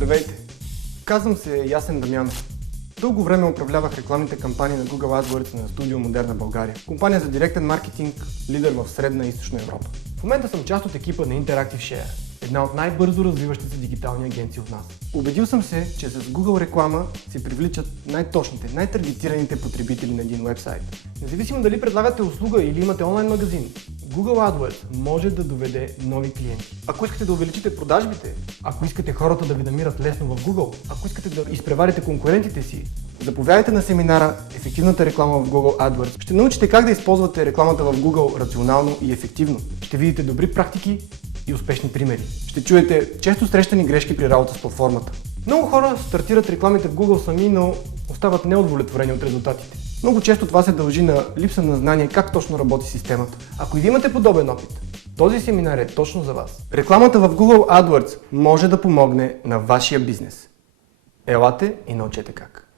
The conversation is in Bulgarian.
Здравейте! Казвам се Ясен Дамянов. Дълго време управлявах рекламните кампании на Google AdWords на Студио Модерна България. Компания за директен маркетинг, лидер в Средна и Източна Европа. В момента съм част от екипа на Interactive Share, една от най-бързо развиващите се дигитални агенции от нас. Убедил съм се, че с Google реклама се привличат най-точните, най-таргетираните потребители на един вебсайт. Независимо дали предлагате услуга или имате онлайн магазин, Google AdWords може да доведе нови клиенти. Ако искате да увеличите продажбите, ако искате хората да ви намират лесно в Google, ако искате да изпреварите конкурентите си, заповядайте на семинара "Ефективната реклама в Google AdWords". Ще научите как да използвате рекламата в Google рационално и ефективно. Ще видите добри практики и успешни примери. Ще чуете често срещани грешки при работа с платформата. Много хора стартират рекламите в Google сами, но остават неудовлетворени от резултатите. Много често това се дължи на липса на знание как точно работи системата. Ако и ви имате подобен опит, този семинар е точно за вас. Рекламата в Google AdWords може да помогне на вашия бизнес. Елате и научете как.